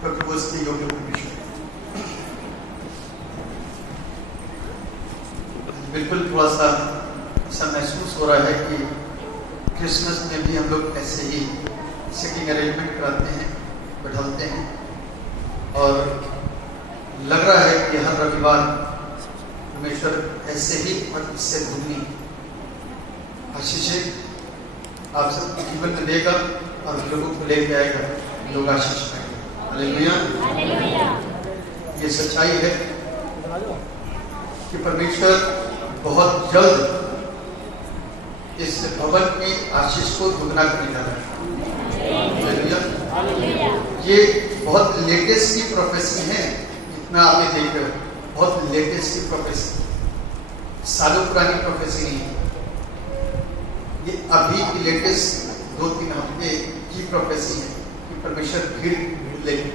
क्योंकि वो इसके योग्य परमेश्वर है। बिल्कुल थोड़ा सा ऐसा महसूस हो रहा है कि क्रिसमस में भी हम लोग ऐसे ही सिटिंग अरेंजमेंट कराते हैं, बैठाते हैं, और लग रहा है कि हर रविवार परमेश्वर ऐसे ही और इससे दुगनी आशीषें आप सबके जीवन में देगा और लोगों को लेके आएगा, लोग आशीष पाएंगे। हालेलुया। ये सच्चाई है कि परमेश्वर बहुत जल्द इस भवन की आशीष को दुगना करने जा रहा है। ये बहुत लेटेस्ट की प्रोफेसी है, जितना आप ये देख रहे हो, बहुत लेटेस्ट की प्रोफेसी, सालों पुरानी प्रोफेसी नहीं है। ये अभी की लेटेस्ट 2-3 हफ्ते की प्रोफेसी है कि परमेश्वर भीड़ लेके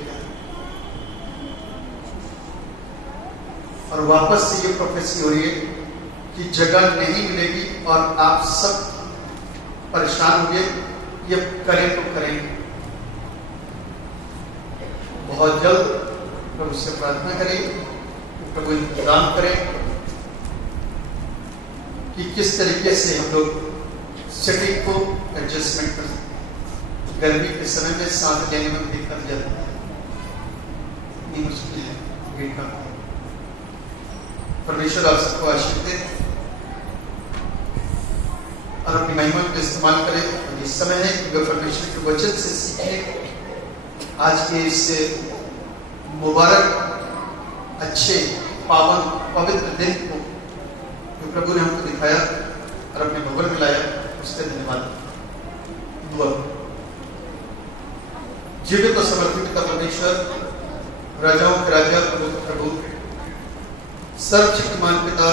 और वापस से ये प्रोफेसी हो रही है कि जगह नहीं मिलेगी और आप सब परेशान होंगे, ये करें तो करें। बहुत जल्द प्रभु से प्रार्थना करें, प्रभु इंतजाम करें कि किस तरीके से हम लोग सेटिंग को एडजस्टमेंट कर सकते हैं। गर्मी के समय में सांस लेने में दिक्कत जाती है, इतनी मुश्किल है भीड़ का। परमेश्वर आप सबको आशीष दे और अपनी महिमा को इस्तेमाल करें। और इस समय है कि परमेश्वर के वचन से सीखें आज के इस मुबारक, अच्छे, पावन, पवित्र दिन को जो प्रभु ने हमको दिखाया और अपने भवन में लाया, उसके धन्यवाद। दुआ। जीवित और समर्पित का परमेश्वर, राजाओं के राजा, प्रभु प्रभु, सर्वशक्तिमान पिता,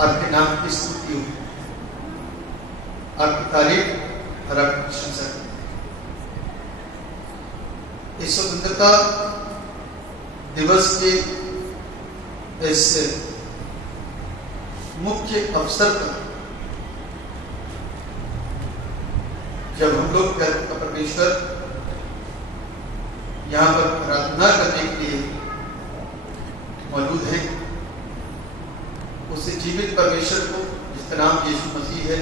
आपके नाम की स्तुति हो, आपकी तारीफ और आपकी प्रशंसा। इस स्वतंत्रता दिवस के इस मुख्य अवसर पर जब हम लोग परमेश्वर यहाँ पर प्रार्थना करने के लिए मौजूद हैं, उसे जीवित परमेश्वर को, जिसका नाम यीशु मसीह है,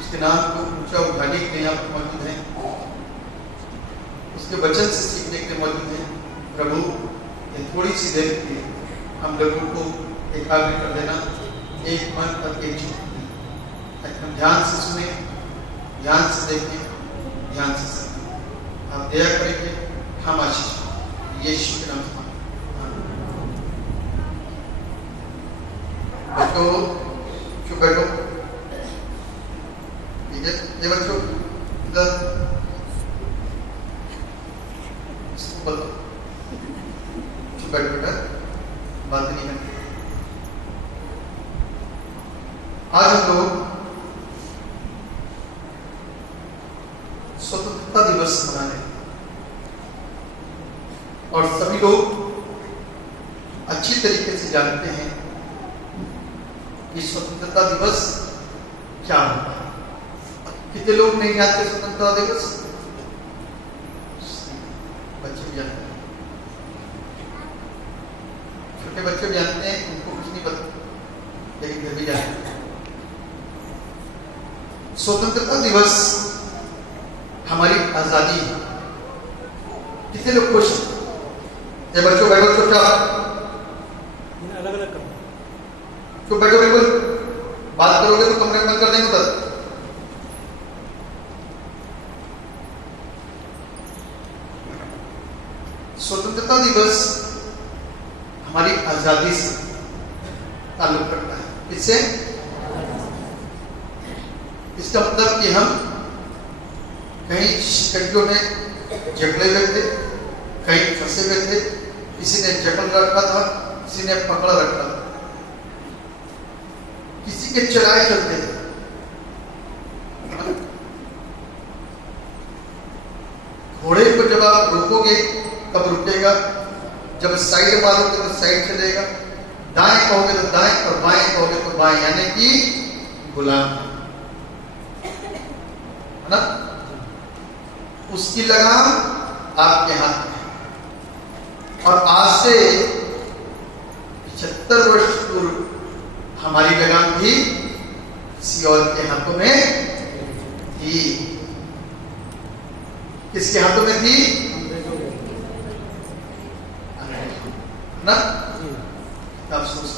उसके नाम को ऊंचा उठाने के लिए यहाँ पर मौजूद हैं, उसके वचन से सीखने के लिए मौजूद हैं। प्रभु, ये थोड़ी सी देर के लिए हम लोगों को एकाग्र कर देना, एक मन और एक चित्त, एकदम ध्यान से सुने, ध्यान से देखें, ध्यान से समझें। आप दया करेंगे, हम आशीष यीशु के नाम से। बच्चों, चुप बैठो। ठीक है, ये बच्चों इधर चुप बैठो बेटा, बात नहीं करनी। आज हम लोग स्वतंत्रता दिवस मना रहे हैं और सभी लोग अच्छी तरीके से जानते हैं कि स्वतंत्रता दिवस क्या होता है। कितने लोग नहीं जानते स्वतंत्रता दिवस? बच्चे भी जानते हैं, छोटे बच्चे भी जानते हैं, उनको कुछ नहीं पता, लेकिन फिर भी जानते हैं। स्वतंत्रता दिवस हमारी आजादी है। कितने लोग खुश हैं? ये बच्चों बैठो, चुपचाप, अलग अलग करो, चुप बैठो, बिल्कुल। बात करोगे तो कमरे बंद कर देंगे उधर। स्वतंत्रता दिवस हमारी आजादी से ताल्लुक रखता है। इससे इसका मतलब कि हम कहीं शिकंजों में जकड़े हुए थे, कहीं फंसे हुए थे, किसी ने जकड़ रखा था, किसी ने पकड़ रखा था, किसी के चलाए चलते थे। घोड़े को जब आप रोकोगे तब रुकेगा, जब साइड मारोगे तो साइड चलेगा, दाएं कहोगे तो दाएं और बाएं कहोगे तो बाएं, यानी कि गुलाम है ना। उसकी लगाम आपके हाथ में है। और आज से 75 वर्ष पूर्व हमारी लगाम भी किसी और के हाथों में थी। किसके हाथों में थी? ना अफसोस,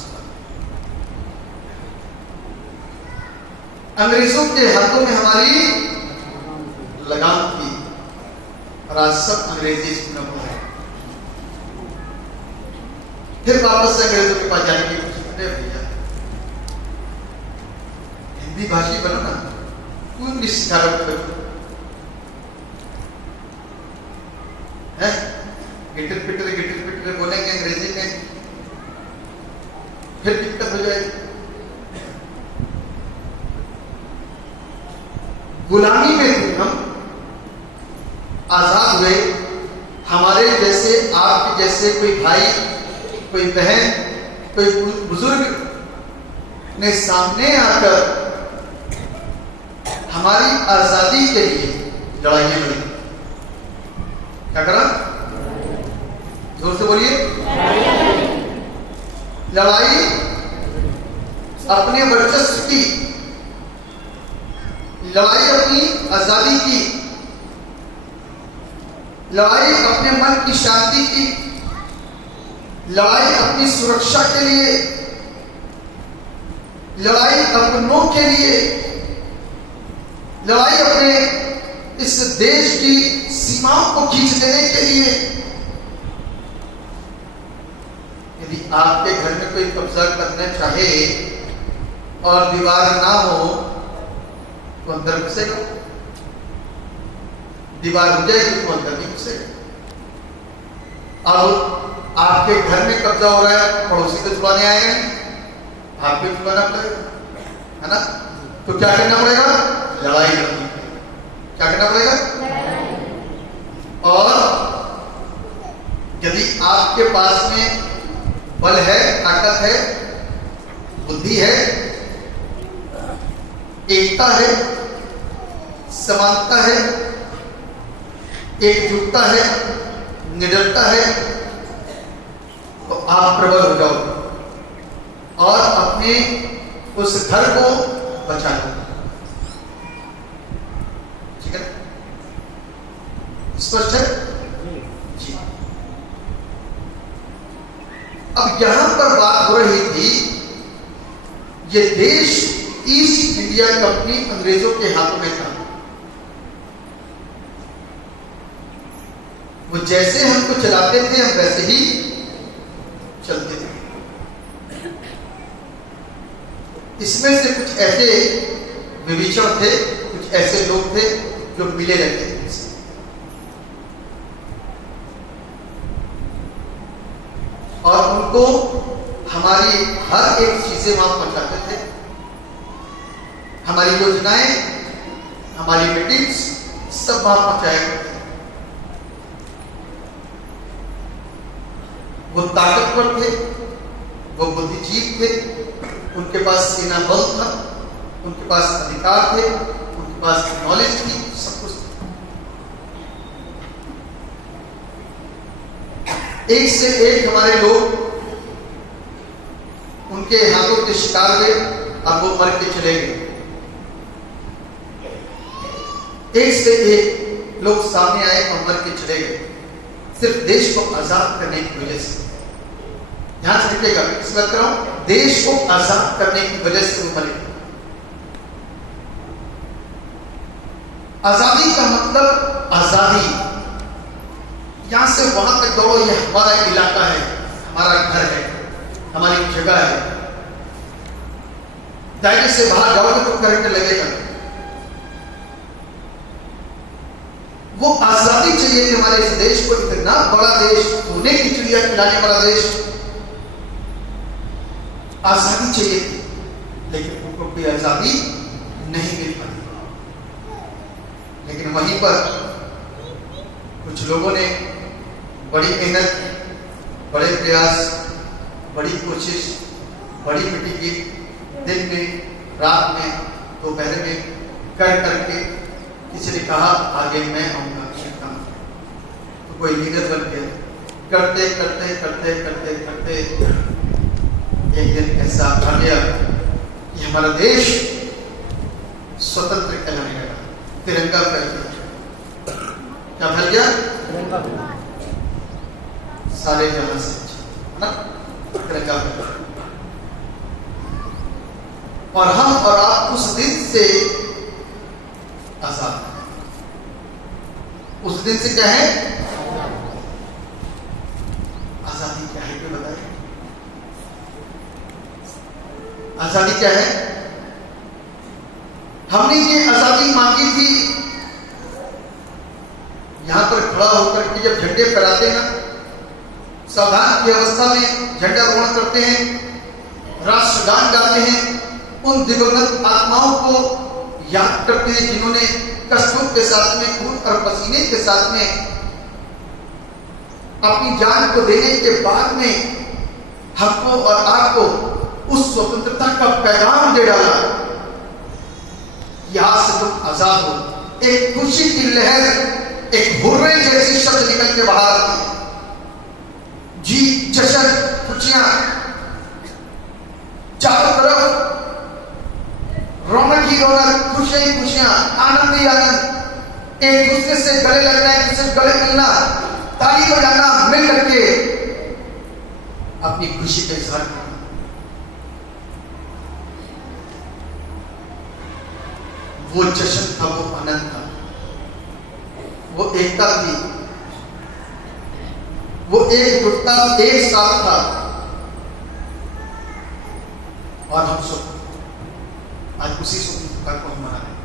अंग्रेजों के हाथों में हमारी लगाम थी और आज सब अंग्रेजी सुनना पड़ा है। फिर वापस से अंग्रेजों के पास जाने की कोशिश करते हैं। भैया हिंदी भाषी बनो ना, क्यों इंग्लिश सिखा रहे हो? गिटर पिटर बोलेंगे अंग्रेजी में, फिर दिक्कत हो जाएगी। गुलामी में थे हम, आजाद हुए। हमारे जैसे, आपके जैसे कोई भाई, कोई बहन, कोई बुजुर्ग ने सामने आकर हमारी आजादी के लिए लड़ाइयां लड़ी। क्या करा? जोर से बोलिए। लड़ाई अपने वर्चस्व की, लड़ाई अपनी आजादी की, लड़ाई अपने मन की शांति की, लड़ाई अपनी सुरक्षा के लिए, लड़ाई अपनों के लिए, लड़ाई अपने इस देश की सीमाओं को खींच लेने के लिए। यदि आपके घर में कोई कब्जा करना चाहे और दीवार ना हो तो अंदर घुसेगा, दीवार हो जाएगी तो अंदर नहीं घुसेगा। अब आपके घर में कब्जा हो रहा है, पड़ोसी को छुड़ाने आएगा नहीं, आपको छुड़ाना पड़ेगा, है ना? तो क्या करना पड़ेगा? लड़ाई करनी पड़ेगी। क्या करना पड़ेगा? और यदि आपके पास में बल है, ताकत है, बुद्धि है, एकता है, समानता है, एकजुटता है, निडरता है, तो आप प्रबल हो जाओ और अपने उस घर को बचा लो। ठीक है? स्पष्ट है जी। अब यहां पर बात हो रही थी, ये देश ईस्ट इंडिया कंपनी अंग्रेजों के हाथों में था। वो जैसे हमको चलाते थे हम वैसे ही चलते थे। इसमें से कुछ ऐसे विभीषण थे, कुछ ऐसे लोग थे जो मिले रहते थे इससे। और उनको हमारी हर एक चीजें वहां पहुंचाते थे, हमारी योजनाएं, हमारी मीटिंग्स सब वहां पहुंचाया करते थे। वो ताकतवर थे, वो बुद्धिजीवी थे, उनके पास सेना बल था, उनके पास अधिकार थे, उनके पास नॉलेज थी, सब कुछ था। एक से एक हमारे लोग उनके हाथों के शिकार हुए और वो मर के चले गए। एक से एक लोग सामने आए और मर के चले गए, सिर्फ देश को आजाद करने की वजह से। ध्यान से रखिएगा, इस बात कर रहा हूं, देश को आजाद करने की वजह से वो मरे। आजादी का मतलब आजादी, यहां से वहां तक दौड़ो, ये हमारा इलाका है, हमारा घर है, हमारी जगह है। दायरे से बाहर जाओगे तो करंट लगेगा। वो आजादी चाहिए कि हमारे इस देश को, इतना बड़ा देश, सोने की चिड़िया खिलाने वाला देश, आजादी चाहिए, लेकिन उनको कोई आजादी नहीं मिल पाई। लेकिन वहीं पर कुछ लोगों ने बड़ी मेहनत, बड़े प्रयास, बड़ी कोशिश, बड़ी मिट्टी की, दिन में, रात में, दोपहर में कर करके किसी ने कहा आगे मैं आऊंगा, तो कोई लीडर बन गया, करते करते करते करते करते एक दिन ऐसा आ गया कि हमारा देश स्वतंत्र कहलाने लगा, तिरंगा फैल गया। क्या फैल गया? तिरंगा सारे जहां से ना तिरंगा फैल गया। और हम और आप उस दिन से आजाद हैं। उस दिन से क्या है? आजादी क्या है? कोई बताए आजादी क्या है? हमने ये आजादी मांगी थी यहां पर खड़ा होकर के जब झंडे फहराते हैं ना, सावधान की अवस्था में झंडारोहण करते हैं, राष्ट्रगान गाते हैं, उन दिवंगत आत्माओं को याद करते हैं जिन्होंने कष्टों के साथ में, खून और पसीने के साथ में अपनी जान को देने के बाद में हमको और आपको उस स्वतंत्रता का पैगाम दे डाला कि आज से तुम आजाद हो। एक खुशी की लहर, एक हुर्रे जैसी शब्द निकल के बाहर आती है। जी, जश्न, खुशियां चारों तरफ, रौनक ही रौनक, खुशियां ही खुशियां, आनंद ही आनंद, एक दूसरे से गले लगना, एक दूसरे से गले मिलना, ताली बजाना, मिल करके अपनी खुशी का इजहार करना। वो जश्न था, वो आनंद था, वो एकता थी, वो एकजुटता, एक साथ था। और हम सब आज उसी स्वतंत्रता को हम मना रहे हैं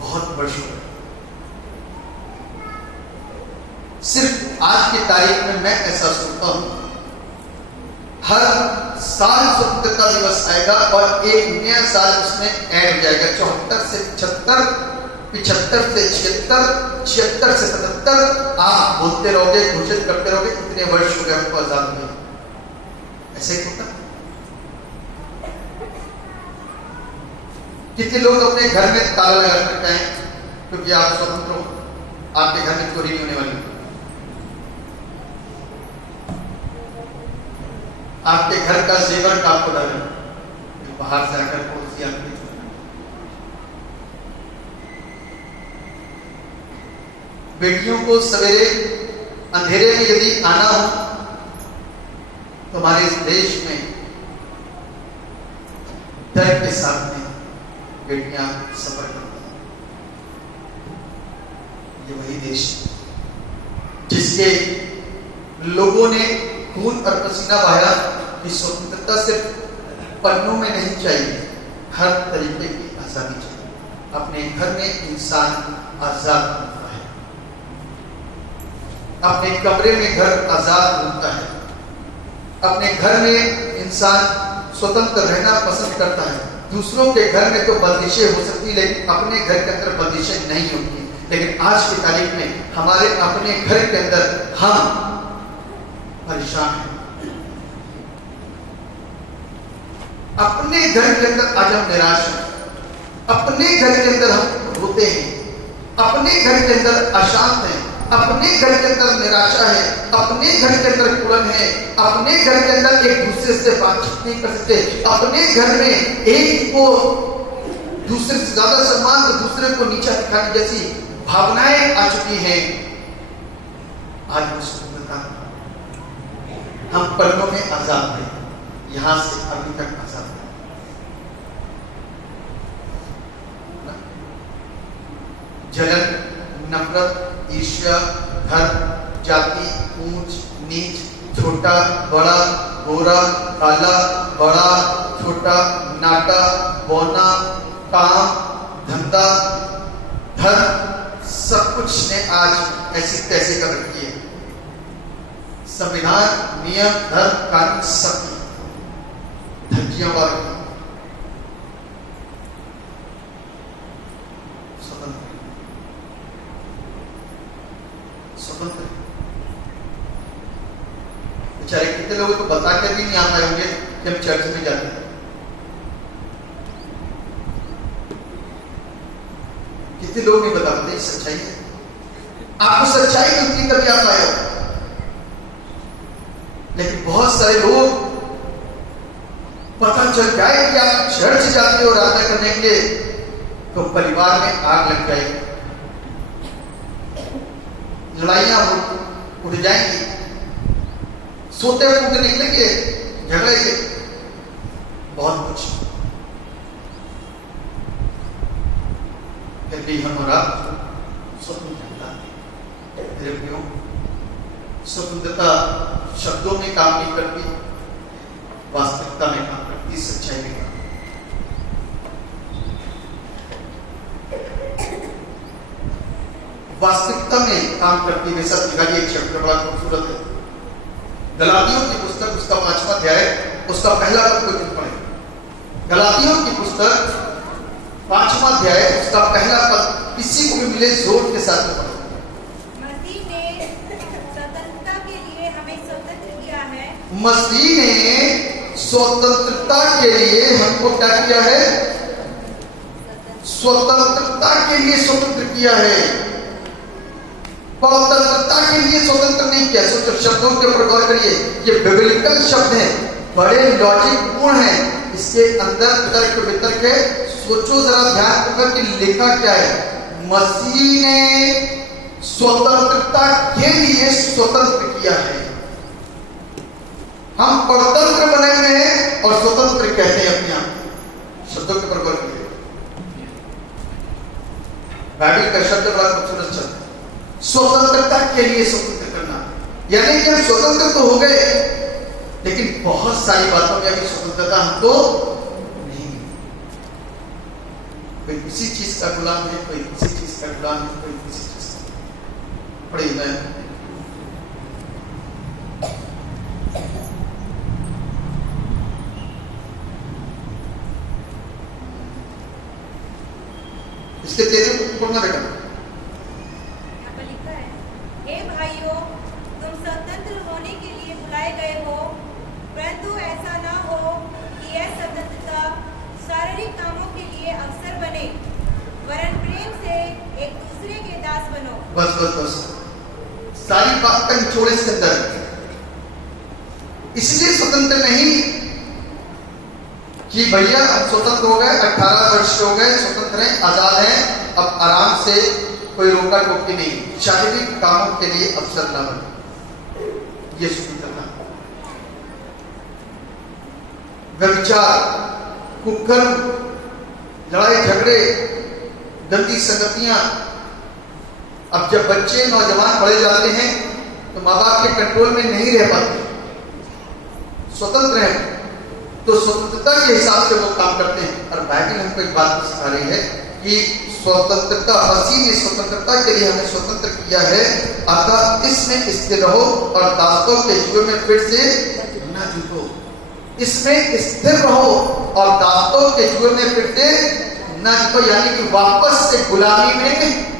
बहुत वर्षों में। सिर्फ आज की तारीख में मैं ऐसा सोचता हूं, हर साल स्वतंत्रता दिवस आएगा और एक नया साल उसमें ऐड हो जाएगा। 74 से 75, 75 से 76, 76 से 77, आप बोलते रहोगे, घोषित करते रहोगे इतने वर्ष हो गए हमको आजाद हुए। ऐसे होता कितने लोग अपने घर में ताला लगा कर कहें क्योंकि आप स्वतंत्र हो, आपके घर में चोरी नहीं होने वाली, आपके घर का जेवर का आपको डर है, बाहर से आकर पड़ोसी आपकी। बेटियों को सवेरे अंधेरे में यदि आना हो तो हमारे इस देश में डर के साथ में बेटियां सफर करती हैं। ये वही देश जिसके लोगों ने खून और पसीना बहाया कि स्वतंत्रता सिर्फ पन्नों में नहीं चाहिए, हर तरीके की आजादी चाहिए। अपने घर में इंसान आजाद होता है, अपने कमरे में घर आजाद होता है, अपने घर में इंसान स्वतंत्र रहना पसंद करता है। दूसरों के घर में तो बंदिशें हो सकती, लेकिन अपने घर के अंदर बंदिशें नहीं होती। लेकिन आज की तारीख में हमारे अपने घर के अंदर हम परेशान हैं। अपने घर के अंदर आज हम निराश हैं, अपने घर के अंदर हम रोते हैं, अपने घर के अंदर अशांत हैं, अपने घर के अंदर निराशा है, अपने घर के अंदर कुड़न है, अपने घर के अंदर एक दूसरे से बातचीत नहीं कर सकते, अपने घर में एक को दूसरे से ज्यादा सम्मान तो दूसरे को नीचा दिखाने जैसी भावनाएं आ चुकी हैं। आज हम पन्नों में आजाद हैं, यहां से अभी तक आजाद हैं। जलन, नफरत, ईर्ष्या, धर्म, जाति, ऊंच नीच, छोटा बड़ा, गोरा काला, बड़ा छोटा, नाटा बौना, काम धंधा, धर्म, सब कुछ ने आज ऐसी तैसी कर रखी है। संविधान, नियम, धर्म, कानून सब धज्जियां मार रखी। स्वतंत्र बेचारे कितने लोगों को बता कर भी नहीं आ पाए होंगे कि हम चर्च में जाते हैं। कितने लोग नहीं बता पाते, सच्चाई है। आपको सच्चाई मिलती तभी आप आए हो। लेकिन बहुत सारे लोग पता चल जाए कि आप चर्च जाते हो आराधना करने के लिए, तो परिवार में आग लग जाएगी, लड़ाइयां उठ जाएंगी, सोते फूटे निकलेंगे, झगड़ेंगे, बहुत कुछ। फिर हम और आप स्वतंत्रता, मेरे प्रियो, स्वतंत्रता शब्दों में काम नहीं करती, वास्तविकता में काम करती, सच्चाई में काम। वास्तविकता में काम करती है। सब जगह एक चैप्टर बड़ा खूबसूरत है, गलातियों की पुस्तक, उसका 5वां अध्याय, उसका पहला पद को पढ़े। गलातियों की पुस्तक 5वां अध्याय, उसका पहला पद, किसी को भी मिले जोर के साथ में पढ़ो। मसीह ने स्वतंत्रता के लिए हमें स्वतंत्र किया है। मसीह ने स्वतंत्रता के लिए हमको क्या किया है? स्वतंत्रता के लिए स्वतंत्र किया है, स्वतंत्रता के लिए स्वतंत्र नहीं किया। सोचो, शब्दों के ऊपर गौर करिए, ये बिब्लिकल शब्द हैं, बड़े लॉजिक पूर्ण हैं, इसके अंदर तर्क वितर्क है। सोचो जरा ध्यान पूर्वक कि लिखा क्या है। मसीह ने स्वतंत्रता के लिए स्वतंत्र किया है। हम परतंत्र बने हुए हैं और स्वतंत्र कहते हैं अपने आप। शब्दों के ऊपर गौर करिए, बाइबल का शब्द बड़ा खूबसूरत शब्द है, स्वतंत्रता के लिए स्वतंत्र करना। यानी कि हम स्वतंत्र तो हो गए, लेकिन बहुत सारी बातों में अभी स्वतंत्रता हमको नहीं। कोई किसी चीज का गुलाम है, कोई किसी चीज का गुलाम है, कोई किसी चीज का। पढ़िए मैं इसके 13 को पढ़ना बेटा। लिखा है, हे भाइयों, तुम स्वतंत्र होने के लिए बुलाए गए हो, परंतु ऐसा ना हो कि यह स्वतंत्रता शारीरिक कामों के लिए अवसर बने, वरन प्रेम से एक दूसरे के दास बनो। बस बस बस, सारी बात का निचोड़ इसके अंदर। इसलिए स्वतंत्र नहीं कि भैया अब स्वतंत्र हो गए, 18 वर्ष हो गए, स्वतंत्र हैं, आजाद हैं, अब आराम से, कोई रोका टोकी नहीं, शारीरिक कामों के लिए अवसर न बने, ये स्वतंत्रता। व्यभिचार, कुकर्म, लड़ाई झगड़े, गंदी संगतियां। अब जब बच्चे नौजवान बड़े जाते हैं तो माँ बाप के कंट्रोल में नहीं रह पाते, स्वतंत्र हैं, तो स्वतंत्रता के हिसाब से वो काम करते हैं। और बाइबल हमको एक बात सिखा रही है कि स्वतंत्रता, मसीह ने स्वतंत्रता के लिए हमें स्वतंत्र किया है, अतः इसमें स्थिर रहो और दासों के जुए में फिर से न जूझो। इसमें स्थिर रहो और दासों के जुए में फिर से न जूझो, यानी कि वापस से गुलामी में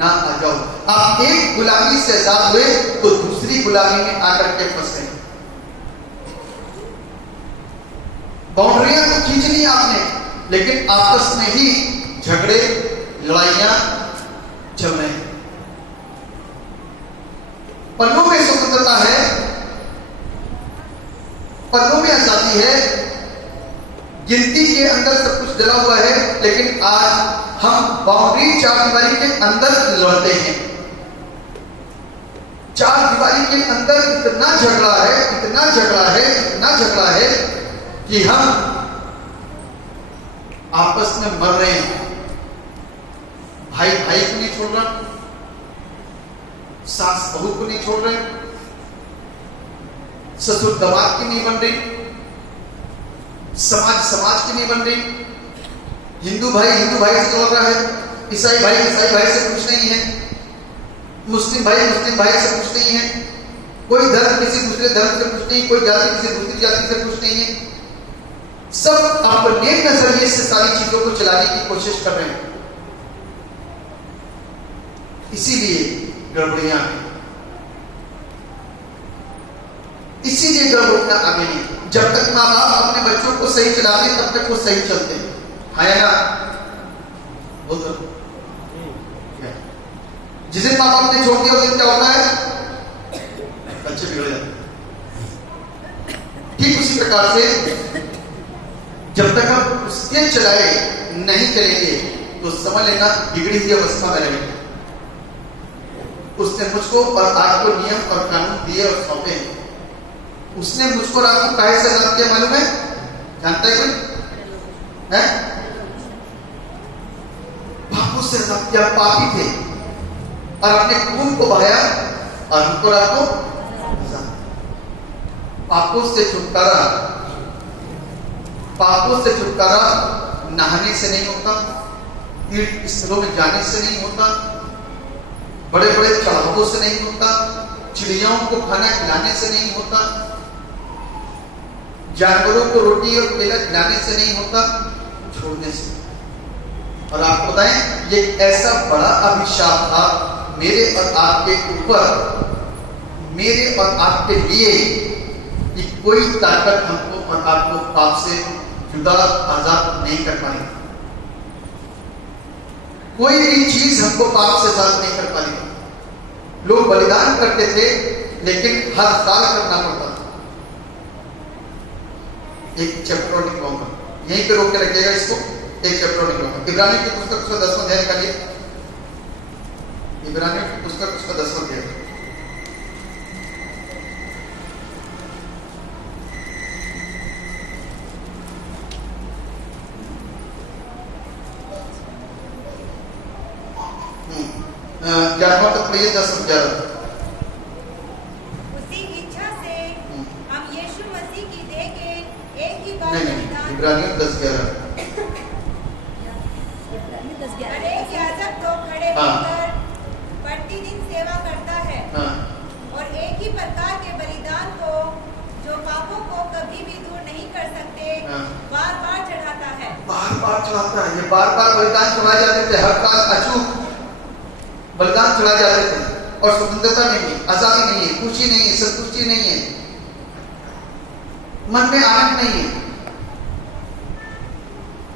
ना आ जाओ। आप एक गुलामी से आजाद हुए तो दूसरी गुलामी में आकर के फंस गए। बाउंड्रियां तो खींच ली आपने, लेकिन आपस में ही झगड़े, लड़ाइयां चल रहे हैं। पन्नों में स्वतंत्रता है, पन्नों में आजादी है, गिनती के अंदर सब कुछ डला हुआ है, लेकिन आज हम बाउंड्री, चार दीवारी के अंदर लड़ते हैं। चार दीवारी के अंदर इतना झगड़ा है, इतना झगड़ा है, इतना झगड़ा है कि हम आपस में मर रहे हैं। भाई भाई को नहीं छोड़ रहा, सास बहू को नहीं छोड़ रहे, ससुर दमाद की नहीं बन रही, समाज समाज की नहीं बन रही, हिंदू भाई से लड़ रहा है, ईसाई भाई से कुछ नहीं है, मुस्लिम भाई से कुछ नहीं है, कोई धर्म किसी दूसरे धर्म से कुछ नहीं, कोई जाति किसी दूसरी जाति से कुछ नहीं है। सब अपने नजरिए से सारी चीजों को चलाने की कोशिश कर रहे हैं, इसीलिए गड़बड़ियां, इसीलिए गड़बड़ियां आ गई हैं। जब तक माँ बाप अपने बच्चों को सही चलाते तब तक वो सही चलते हैं, है ना? बोल दो। जिस दिन माँ बाप ने छोड़ दिया उस दिन क्या होता है? बच्चे बिगड़ जाते हैं। ठीक उसी प्रकार से जब तक हम उसके चलाए नहीं चलेंगे तो समझ लेना बिगड़ी हुई अवस्था में रहेंगे। उसने मुझको और आपको नियम और कानून दिए और सौंपे हैं। उसने मुझको और आपको काहे से आजाद किया मालूम है? जानता है कोई? है? पापों से आजाद किया। पापी थे और अपने खून को बहाया और हमको और आपको पापों से छुटकारा। पापों से छुटकारा नहाने से नहीं होता, तीर्थ स्थलों में जाने से नहीं होता, बड़े बड़े चढ़ावों से नहीं होता, चिड़ियाओं को खाना खिलाने से नहीं होता, जानवरों को रोटी और केला खिलाने से नहीं होता, छोड़ने से। और आपको बताएं ये ऐसा बड़ा अभिशाप था मेरे और आपके ऊपर, मेरे और आपके लिए, कि कोई ताकत हमको और आपको पाप से जुदा आजाद नहीं कर पाएगी। कोई भी चीज हमको पाप से आजाद नहीं कर पाएगी। लोग बलिदान करते थे लेकिन हर साल करना पड़ता था। एक चैप्टर निकलूंगा, यहीं पे रोक के रखिएगा इसको। एक चैप्टर निकलूंगा। इब्रानियों की पुस्तक उसका 10वां अध्याय निकालिए। इब्रानियों की पुस्तक उसका 10वां अध्याय। ग्यारहवां तक पढ़िए, 10-11। उसी इच्छा से हम यीशु मसीह की देह के एक ही बार नहीं, इब्रानियों 10-11। अनेक याजक तो खड़े होकर प्रतिदिन सेवा करता है और एक ही प्रकार के बलिदान को जो पापों को कभी भी दूर नहीं कर सकते बार बार चढ़ाता है। बार बार चढ़ाता है। ये बार बार बलिदान चढ़ाए जाते थे, हर साल अचूक बलिदान चढ़ाए जाते थे। और स्वतंत्रता नहीं है, आजादी नहीं है, खुशी नहीं है, संतुष्टि नहीं है, मन में आनंद नहीं है।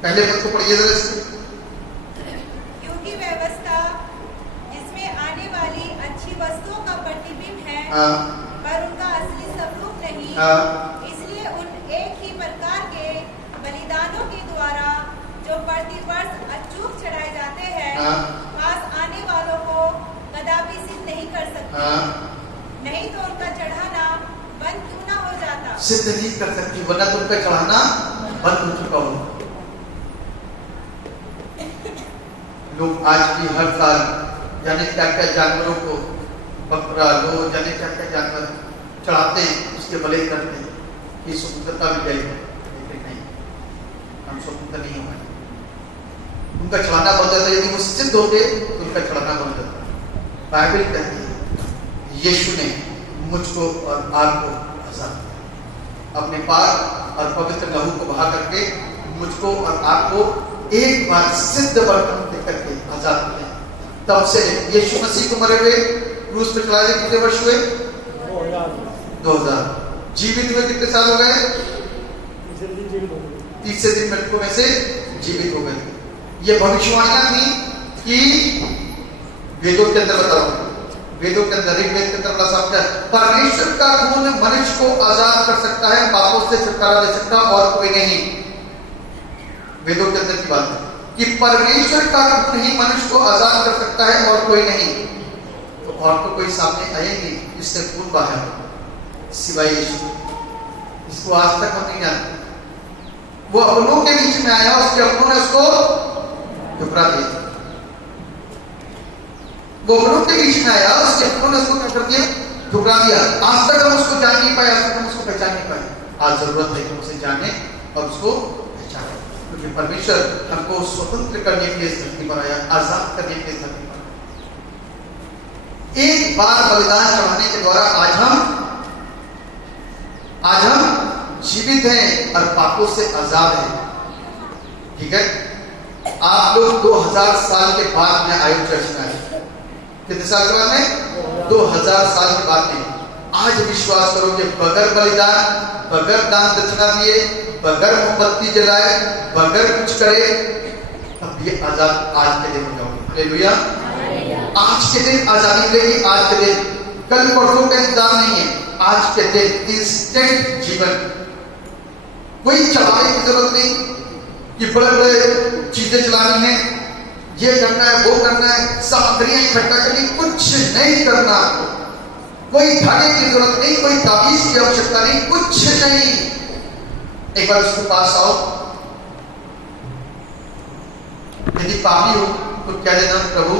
पहले पद को पढ़िए जरा इसको। क्योंकि व्यवस्था जिसमें आने वाली अच्छी वस्तुओं का प्रतिबिंब है पर उनका असली स्वरूप नहीं, इसलिए उन एक ही प्रकार के बलिदानों के द्वारा जो प्रतिवर्ष अचूक चढ़ाए जाते हैं पास आने वालों को कदापि सिद्ध नहीं कर सकते। नहीं तो उनका चढ़ाना बंद क्यों ना हो जाता। सिद्ध नहीं कर सकती, वरना तो उनका चढ़ाना बंद हो चुका हो। लोग आज भी हर साल जाने क्या क्या जानवरों को, बकरा लो, जाने क्या क्या जानवर चढ़ाते हैं, उसके बलि करते हैं। ये स्वतंत्रता भी गई है, लेकिन नहीं, हम स्वतंत्र नहीं हो पाए। उनका चढ़ाना बन जाता है। यदि वो सिद्ध होते तो उनका चढ़ाना बन जाता। बाइबल कहती है यीशु ने मुझको और आपको आजाद किया। अपने पाक और पवित्र लहू को बहा करके मुझको और आपको एक बार सिद्ध बर्तन देकर के आजाद किया। तब से यीशु मसीह को मरे हुए क्रूस पे चढ़ाए गए कितने वर्ष हुए? 2000। जीवित हुए कितने साल हो गए? तीसरे दिन मृतकों में से जीवित हो गए। ये भविष्यवाणियां थी कि वेदों के अंदर बता रहा हूं, वेदों के अंदर, ऋग्वेद के अंदर बता सकता है परमेश्वर का खून मनुष्य को आजाद कर सकता है, पापों से छुटकारा दे सकता है और कोई नहीं। वेदों के अंदर की बात है कि परमेश्वर का खून ही मनुष्य को आजाद कर सकता है और कोई नहीं। तो और तो कोई सामने आएंगे जिसने खून बहाया सिवाय यीशु। इसको आज तक हम नहीं जानते। वो अपनों के बीच में आया, उसके अपनों ने उसको ठुकरा दिया। वो अपनों के बीच में आया, उसके अपनों ने उसको क्या कर दिया? ठुकरा दिया। आज तक हम उसको जान नहीं पाए, आज तक हम उसको पहचान नहीं पाए। आज जरूरत है कि उसे जाने और उसको पहचाने, क्योंकि परमेश्वर हमको स्वतंत्र करने के लिए इस धरती पर आया, आजाद करने के लिए इस धरती पर। एक बार बलिदान चढ़ाने के द्वारा आज हम जीवित हैं और पापों से आजाद हैं। ठीक है, आप लोग 2000 साल के बाद में आयु चर्च में आए। कितने साल के बाद में? 2000 साल के बाद में। आज विश्वास करो कि बगैर बलिदान, बगैर दान दक्षिणा दिए, बगैर मोमबत्ती जलाए, बगैर कुछ करे, तब भी आजाद आज के दिन हो जाओगे। हालेलुया। आज के दिन आजादी मिलेगी, आज के दिन, कल परसों का इंतजार नहीं है, आज के दिन इंस्टेंट जीवन। कोई चलाने की जरूरत नहीं कि बड़े बड़े चीजें चलानी है, ये करना है, वो करना है, सामग्रियां इकट्ठा करनी, कुछ नहीं करना। कोई धागे की जरूरत नहीं, कोई ताबीज की आवश्यकता नहीं, कुछ नहीं। एक बार उसके पास आओ, यदि पापी हो तो कह देना, प्रभु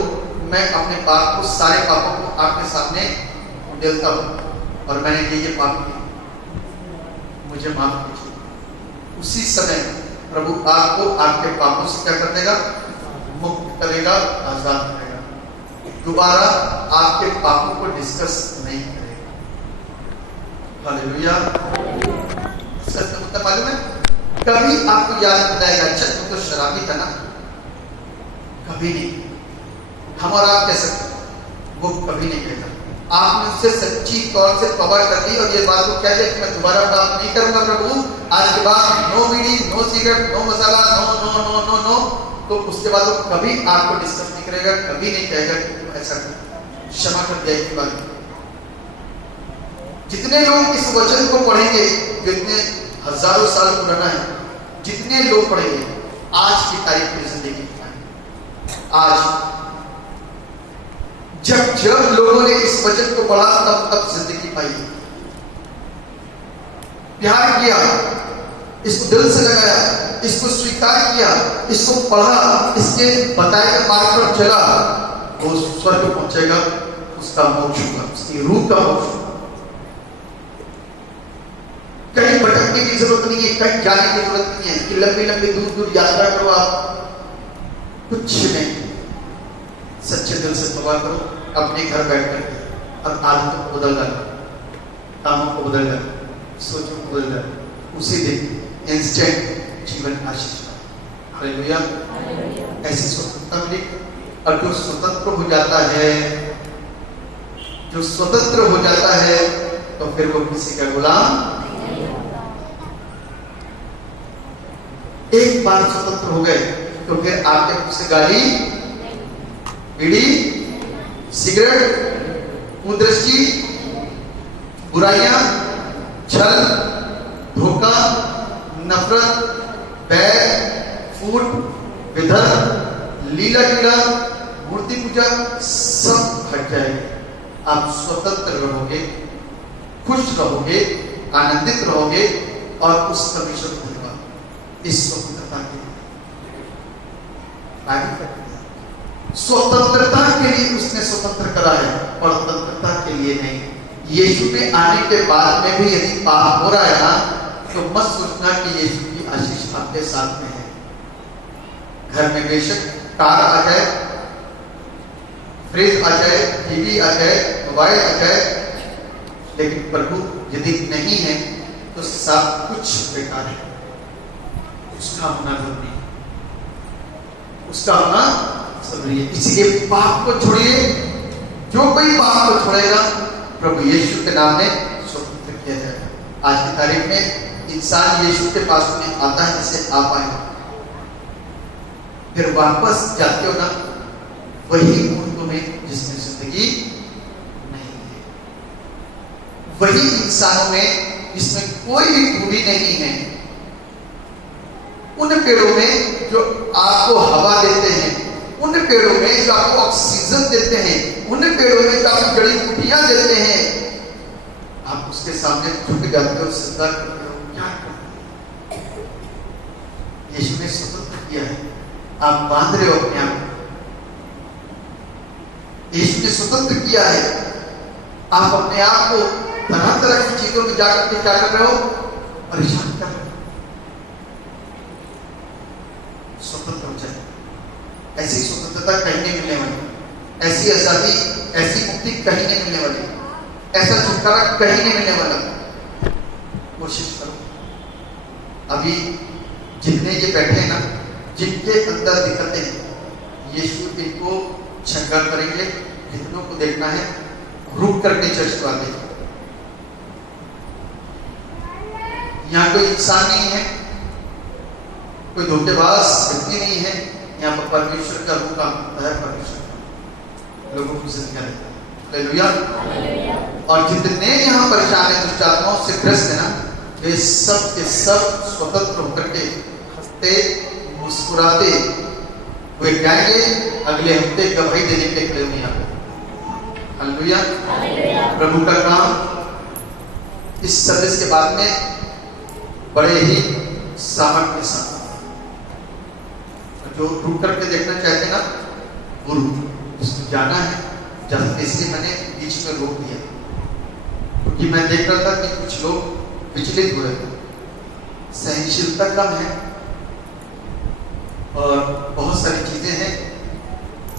मैं अपने पाप को, सारे पापों को आपके सामने उड़ेलता हूं और मैंने ये पाप किया, मुझे माफ कीजिए। उसी समय प्रभु आपको आपके पापों से क्या कर देगा? मुक्त करेगा, आजाद करेगा। दोबारा आपके पापों को डिस्कस नहीं करेगा। हालेलुया। सत्य मतलब मालूम है, कभी आपको याद नहीं आएगा, अच्छा तुम तो शराबी था ना, कभी नहीं। हम और आप कह सकते, वो कभी नहीं कहता। आपने उससे सच्ची तौर से तौबा कर दी और ये बात को कह दिया कि मैं दोबारा पाप नहीं करूंगा प्रभु, आज के बाद नो बीड़ी, no cigarette, no masala, no no no no no, तो उसके बाद वो कभी आपको डिस्कस नहीं करेगा, कभी नहीं कहेगा कि तुम ऐसा कर, क्षमा कर दिया की बात। जितने लोग इस वचन को पढ़ेंगे, जितने हजारों साल पुराना है, जितने लोग पढ़ेंगे, आज की तारीख में जिंदगी, आज जब लोगों ने इस वचन को पढ़ा तब जिंदगी पाई, प्यार किया, इसको दिल से लगाया, इसको स्वीकार किया, इसको पढ़ा, इसके बताए गए मार्ग पर चला, वो स्वर्ग पहुंचेगा, उसका मोक्ष होगा, उसकी रूह का मोक्ष होगा। कहीं भटकने की जरूरत नहीं है, कहीं जाने की जरूरत नहीं है कि लंबी लंबी दूर दूर यात्रा करो आप, कुछ नहीं। सच्चे दिल से तौबा करो, अपने घर बैठ कर और आदतों को बदल डालो, कामों को बदल डालो, सोचों को बदल डालो, उसी दिन इंस्टेंट जीवन आशीष पाए। हालेलुया। ऐसी स्वतंत्रता मिली। और जो स्वतंत्र हो जाता है, जो स्वतंत्र हो जाता है, तो फिर वो किसी का गुलाम। एक बार स्वतंत्र हो गए तो फिर आपके मुंह से गाली, बीड़ी, सिगरेट, कुदृष्टि, बुराइयां, छल, धोखा, नफरत, बैर, फूट, विधर, लीला लीला, मूर्ति पूजा, सब हट जाएगी। आप स्वतंत्र रहोगे, खुश रहोगे, आनंदित रहोगे और उस परमेश्वर को धन्यवाद। इस स्वतंत्रता के लिए स्वतंत्रता के लिए उसने स्वतंत्र करा है, परतंत्रता के लिए नहीं। यीशु में आने के बाद में भी यदि पाप हो रहा है ना, तो मत सोचना कि यीशु की आशीष आपके साथ में है। घर में बेशक कार आ जाए, फ्रिज आ जाए, टीवी आ जाए, मोबाइल आ जाए, लेकिन प्रभु यदि नहीं है तो सब कुछ बेकार है। उसका होना जरूरी है, उसका होना जरूरी है। इसीलिए पाप को छोड़िए। जो कोई पाप को छोड़ेगा, प्रभु यीशु के नाम में स्वतंत्र किया जाएगा। आज की तारीख में इंसान यीशु के पास में आता है, जैसे आप आए, फिर वापस जाते हो ना वही मुल्क में जिसमें जिंदगी नहीं है, वही इंसानों में जिसमें कोई भी खूबी नहीं है, उन पेड़ों में जो आपको हवा देते हैं, उन पेड़ों में जो आपको ऑक्सीजन देते हैं, उन पेड़ों में जो आपको जड़ी बूटियां देते हैं, आप उसके सामने झुक जाते हो, सजदा करते हो, क्या करते हो? यीशु ने स्वतंत्र किया है, आप बांध रहे हो अपने आप। यीशु ने स्वतंत्र किया है, आप अपने आप को तरह तरह की चीजों में जाकर के क्या कर रहे हो? परेशान कर रहे हो। स्वतंत्र हो जाए। ऐसी स्वतंत्रता कहीं नहीं मिलने वाली, ऐसी आजादी, ऐसी मुक्ति कहीं नहीं मिलने वाली, ऐसा छुटकारा कहीं नहीं मिलने वाला। कोशिश करो। अभी जितने ये बैठे हैं ना, जिनके अंदर दिक्कतें हैं, यीशु इनको छंगा करेंगे। जितनों को देखना है रुक करके चर्च को आते। यहाँ कोई इंसान नहीं है, कोई धोखेबाज व्यक्ति नहीं है, यहाँ पर परमेश्वर का रूप काम होता है। परमेश्वर लोगों को जिंदगी देता है। हालेलुया। और जितने यहाँ परेशान है, दुष्ट आत्माओं से ग्रस्त है ना, वे सब के सब स्वतंत्र होकर के हंसते मुस्कुराते वे जाएंगे अगले हफ्ते गवाही देने के लिए खड़े होंगे यहाँ पे। हालेलुया। प्रभु का काम इस सर्विस के बाद में बड़े ही सामर्थ्य के साथ, जो रुक करके देखना चाहते ना वो उसको जाना है जहाँ, इसलिए मैंने बीच में रोक दिया, क्योंकि मैं देख रहा था कि कुछ लोग विचलित हो रहे थे, सहनशीलता कम है और बहुत सारी चीजें हैं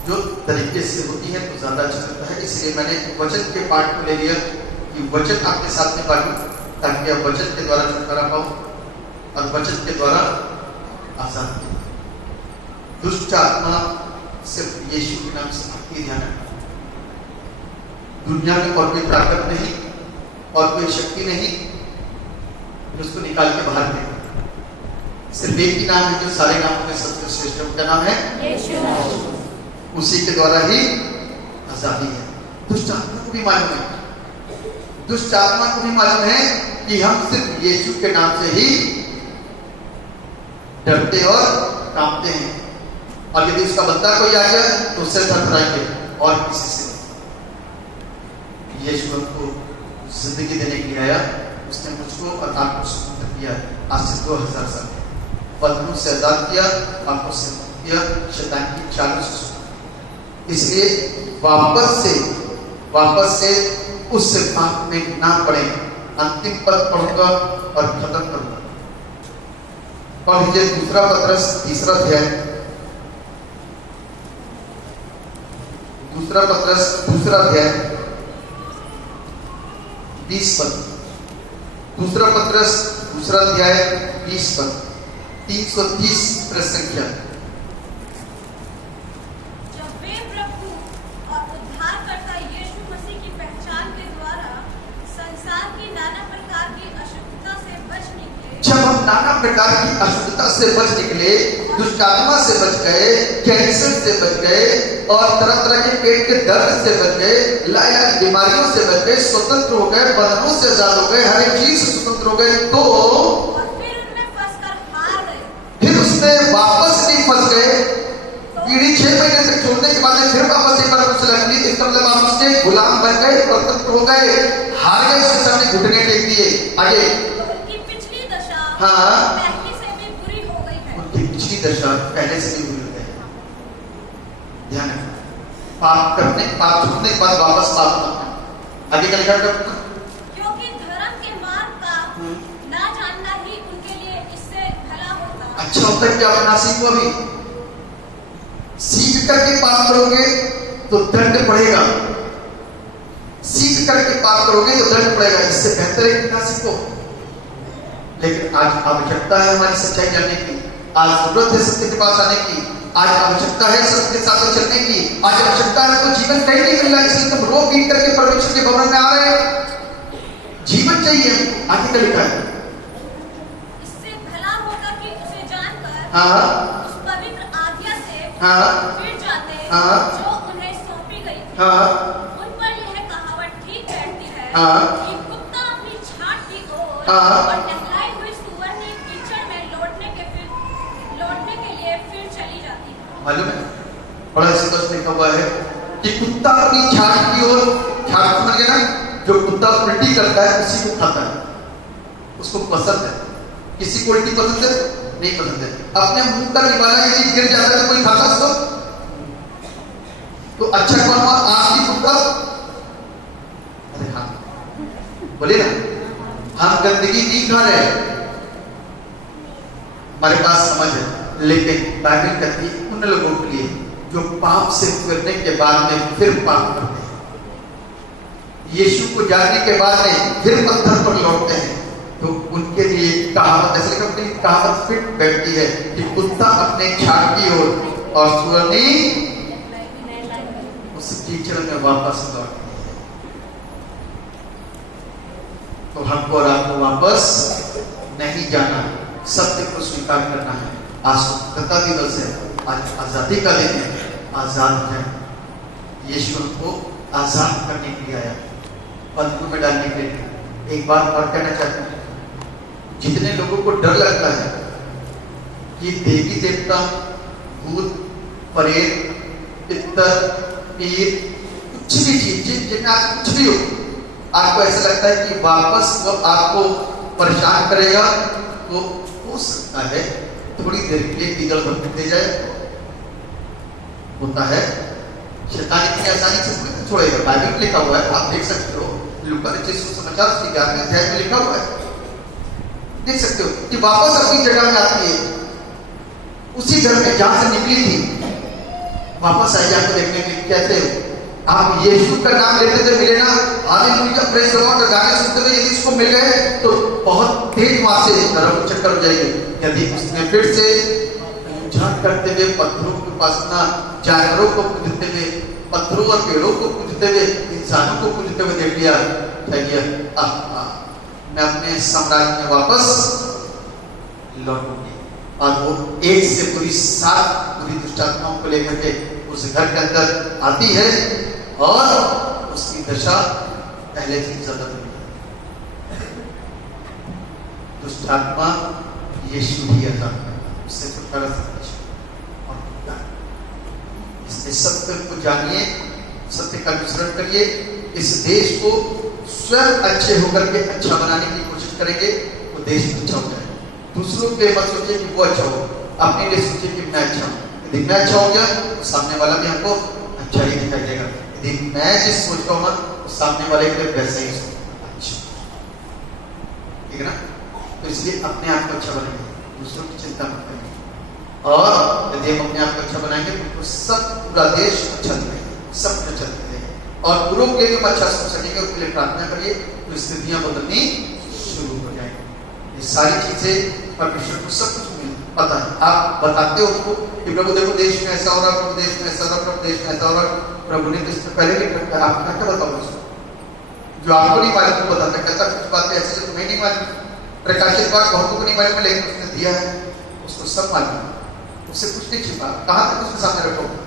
जो तरीके से होती है तो ज्यादा अच्छा लगता है। इसलिए मैंने वचन के पार्ट को ले लिया कि वचन आपके साथ में बांटूं, ताकि आप वचन के द्वारा छुटकारा पाओ और वचन के द्वारा आजाद हो। दुष्ट आत्मा सिर्फ यीशु के नाम से आपकी ध्यान रखना, दुनिया में और कोई ताकत नहीं और कोई शक्ति नहीं जो उसको निकाल के बाहर दे। सिर्फ एक ही नाम है जो सारे नामों में सबसे श्रेष्ठ है, उनका नाम है यीशु। उसी के द्वारा ही आजादी है। दुष्ट आत्मा को भी मालूम है, दुष्ट आत्मा को भी मालूम है कि हम सिर्फ यीशु के नाम से ही डरते और कांपते हैं, और यदि उसका बंदा कोई आ जाए तो उससे थरथराएंगे और किसी से। यीशु हमको जिंदगी देने के लिए आया, उसने मुझको और आपको स्वतंत्र किया आज से 2000 साल बंधनों से आजाद किया, आपको से मुक्त किया, शैतान की चालों से। इसलिए वापस से उस पाप में ना पड़े। अंतिम पद पढ़ूंगा और खत्म करूंगा। और ये दूसरा पत्रस तीसरा अध्याय, दूसरा पत्रस दूसरा अध्याय 20 पद, दूसरा पत्रस दूसरा अध्याय 20 पद, 330 संख्या। जब वे प्रभु और उद्धारकर्ता यीशु मसीह की पहचान के द्वारा संसार की नाना प्रकार की अशुद्धता से बच निकले, जब हम नाना प्रकार की अशुद्धता से बच निकले, दुष्ट आत्मा से बच गए, कैंसर से बच गए और तरह तरह के पेट के दर्द से बच गए, लाइलाज बीमारियों से बच गए, स्वतंत्र हो गए, बंधनों से आजाद हो गए, हर एक चीज से स्वतंत्र हो गए, तो और फिर उनमें फंसकर हार गए, फिर उसमें वापस नहीं फंस गए। पीढ़ी 6 महीने तक छोड़ने के बाद फिर वापस एक बार उससे लग ली, इसका मतलब आप उसके गुलाम बन गए, स्वतंत्र हो गए, हार गए, उसके सामने घुटने टेक दिए। आगे उनकी पिछली दशा हाँ, पहले से भी बुरी हो गई है। उनकी पिछली दशा पहले से भी बुरी हो गई। ध्यान रखना, पाप छोड़ने के बाद वापस पाप मत करना। आगे का लिखा करना, क्योंकि धर्म के मार्ग का ना जानना ही उनके लिए इससे भला होता। अच्छा होता है कि आप ना सीखो, अभी सीख करके पाप करोगे तो दंड पड़ेगा, सीख करके पाप करोगे तो दंड पड़ेगा। इससे बेहतर है कि ना सीखो। लेकिन आज आवश्यकता है हमारी सच्चाई जानने की, आज जरूरत है सत्य के पास आने की, आज आवश्यकता है सत्य के साथ चलने की, आज आवश्यकता है तो जीवन कहीं नहीं मिल रहा, इसलिए तुम रो पीट करके परमेश्वर के भवन में आ रहे हैं। जीवन चाहिए। आगे क्या लिखा है? इससे भला होगा कि उसे जानकर हाँ, उस पवित्र आज्ञा से हाँ, फिर जाते हाँ, जो उन्हें सौंपी गई थी। हाँ, उन पर यह कहावत ठीक बैठती है हाँ, कि कुत्ता अपनी छाट की ओर हाँ, और नहलाई हुई सूअर ने कीचड़ में लौटने के लिए फिर चली जाती है। मालूम है बड़ा स्पष्ट लिखा हुआ है कि कुत्ता अपनी छाट की ओर, छाट समझ गए ना, जो कुत्ता उल्टी करता है उसी को खाता है, उसको पसंद है। किसी को उल्टी पसंद है? नहीं पसंद है। अपने मुंह का निवाला यदि गिर जाता है तो कोई खाता उसको? तो अच्छा कौन हुआ? आपकी कुत्ता? अरे हाँ, बोले ना, हम गंदगी नहीं खा रहे, हमारे पास समझ है, लेकिन बाइबल कहती है उन लोगों के लिए जो पाप से फिरने के बाद में फिर पाप करते हैं, यीशु को जानने के बाद में फिर पत्थर पर लौटते हैं, तो उनके लिए कहावत, ऐसे लिखा कहावत फिट बैठती है कि कुत्ता अपने छाट की ओर और सूअरनी उस कीचड़ में वापस लौटती है। तो हमको और आपको वापस नहीं जाना, सत्य को स्वीकार करना है। आज स्वतंत्रता दिवस है, आज आजादी का दिन है, आजाद है। यीशु उनको आजाद करने के लिए आया, बंधकों में डालने के लिए। एक बात और कहना चाहता हूँ, जितने लोगों को डर लगता है कि देवी देवता, भूत, प्रेत, पितर, पीर, कुछ भी चीज जिनमें आप कुछ भी हो, आपको ऐसा लगता है कि वापस वो आपको परेशान करेगा, तो हो सकता है थोड़ी देर के लिए बिगड़ भटक दे जाए। होता है, शैतान इतनी आसानी से कोई नहीं छोड़ेगा। बाइबल में लिखा हुआ है, आप देख सकते हो, लूका रचित सुसमाचार उसके 11वें अध्याय में लिखा हुआ है, देख सकते हो कि वापस अपनी जगह में आती है, उसी घर में जहां से निकली थी वापस आई। आपको देखने के लिए कैसे हो आप यीशु का नाम लेते थे, मिले ना, हालेलुया, प्रेज द लॉर्ड, गाने सुनते थे, यदि इसको मिल गए तो बहुत तेज वहां से तरफ चक्कर हो जाएगी। यदि उसने फिर से पूजा करते हुए पत्थरों की उपासना, जानवरों को पूजते हुए, पत्थरों और पेड़ों को पूजते हुए, इंसानों को पूजते हुए देख लिया, मैं अपने साम्राज्य में वापस लौटूंगी। और वो एक से पूरी 7 पूरी दुष्टात्माओं को लेकर के उस घर के अंदर आती है और उसकी दशा पहले से ज्यादा बुरी है। दुष्टात्मा यीशु ही आता है, उससे छुटकारा और इसलिए सत्य को जानिए, सत्य का अनुसरण करिए। इस देश को स्वयं अच्छे होकर के अच्छा बनाने की कोशिश करेंगे, वो देश अच्छा हो जाए। दूसरों के मत सोचिए कि वो अच्छा हो, अपने लिए सोचिए कि मैं अच्छा हूँ। यदि मैं अच्छा हो गया तो सामने वाला भी हमको अच्छा ही दिखाई देगा। यदि मैं जिस सोचता हूँ ना, तो सामने वाले के लिए वैसा ही अच्छा, ठीक है ना। तो इसलिए अपने आप को अच्छा बनाएंगे, दूसरों की चिंता मत करेंगे। और यदि हम अपने आप को अच्छा बनाएंगे तो सब पूरा देश अच्छा दिखेगा, सब अच्छा दिखेगा। और गुरु के लिए हम अच्छा सोच सकेंगे, उसके लिए प्रार्थना करिए तो स्थितियां बदलनी शुरू हो जाएंगी। ये सारी चीजें परमेश्वर को सब कुछ पता है। आप बताते हो उसको कि प्रभु देखो देश में ऐसा हो रहा, प्रभु देश में ऐसा हो रहा, प्रभु देश में ऐसा हो रहा, प्रभु ने तो इससे पहले भी करता है। आप क्या बताओगे उसको जो आपको नहीं मालूम, को बताता कहता कुछ बातें ऐसी जो तुम्हें नहीं मालूम, प्रकाशित बात बहुतों को नहीं मालूम, लेकिन उसने दिया है, उसको सब मालूम, उससे कुछ नहीं छिपा। कहां तक उसके सामने रखोगे?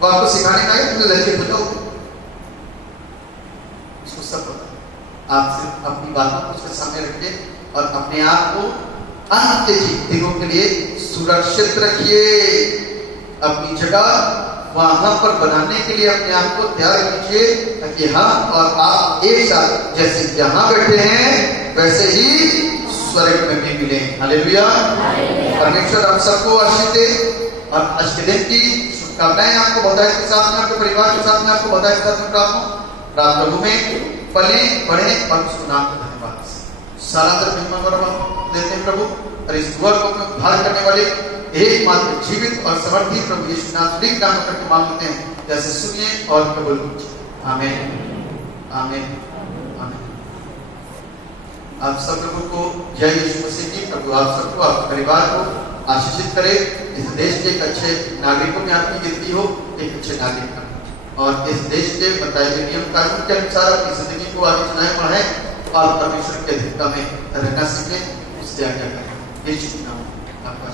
वो आपको सिखाने में आए, तुम्हें लज्जित हो जाओगे, उसको सब पता। आप सिर्फ अपनी बातों को उसके सामने रखिए और अपने आप को अंत दिनों के लिए सुरक्षित रखिए। अपनी जगह वहां पर बनाने के लिए अपने आप को तैयार कीजिए, ताकि हम और आप एक साथ जैसे यहाँ बैठे हैं वैसे ही स्वर्ग में भी मिले। हालेलुया। परमेश्वर हम सबको आशीष दे और आज के दिन की शुभकामनाएं आपको बधाई के साथ में, आपके परिवार के साथ में, आपको बधाई के साथ में प्रार्थना रात प्रभु में पले बढ़े और उसको नाम धन्यवाद सारा महिमा देते हैं प्रभु। और इस दुआ को उद्धार करने वाले एकमात्र जीवित और समर्थी प्रभु यीशु नाम करके मांगते हैं, जैसे सुनिए और कबूल कीजिए। आमीन आमीन आमीन। आप सब लोगों को जय यीशु मसीह की। प्रभु आप सबको, आपके परिवार को आशीषित करे। इस देश के एक अच्छे नागरिकों में आपकी गिनती हो, एक अच्छे नागरिक का, और इस देश के बताए गए नियम कानून के अनुसार अपनी जिंदगी को आगे चलाएं, बढ़ाएं और परमेश्वर की अधिकता में रहना सीखें, उससे आज्ञा करें। यीशु के नाम आपका